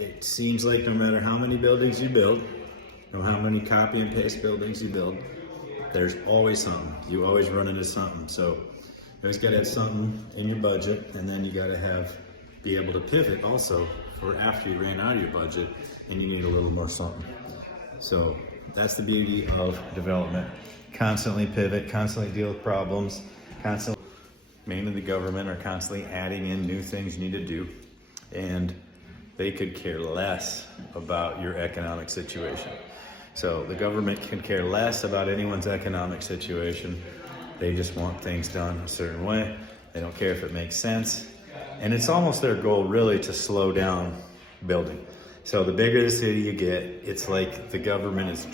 it seems like no matter how many buildings you build, or how many copy and paste buildings you build, there's always something. You always run into something. So you always gotta have something in your budget, and then you gotta be able to pivot also for after you ran out of your budget and you need a little more something. So that's the beauty of development. Constantly pivot, constantly deal with problems, constantly, mainly the government are constantly adding in new things you need to do, and they could care less about your economic situation. So the government can care less about anyone's economic situation. They just want things done a certain way. They don't care if it makes sense. And it's almost their goal really to slow down building. So the bigger the city you get, it's like the government is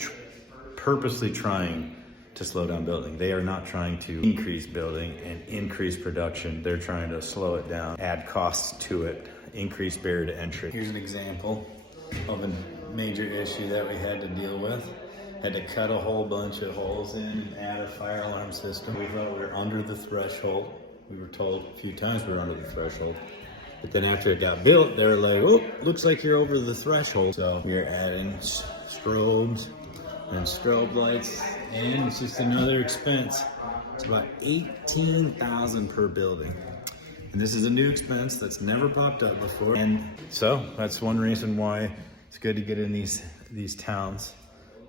purposely trying to slow down building. They are not trying to increase building and increase production. They're trying to slow it down, add costs to it, increase barrier to entry. Here's an example of a major issue that we had to deal with. Had to cut a whole bunch of holes in and add a fire alarm system. We thought we were under the threshold. We were told a few times we were under the threshold. But then after it got built, they were like, oh, looks like you're over the threshold. So we're adding strobes and strobe lights, and it's just another expense. It's about $18,000 per building. And this is a new expense that's never popped up before. And so that's one reason why it's good to get in these towns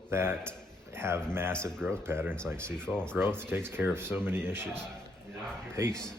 that have massive growth patterns like Sioux Falls. Growth takes care of so many issues. Peace.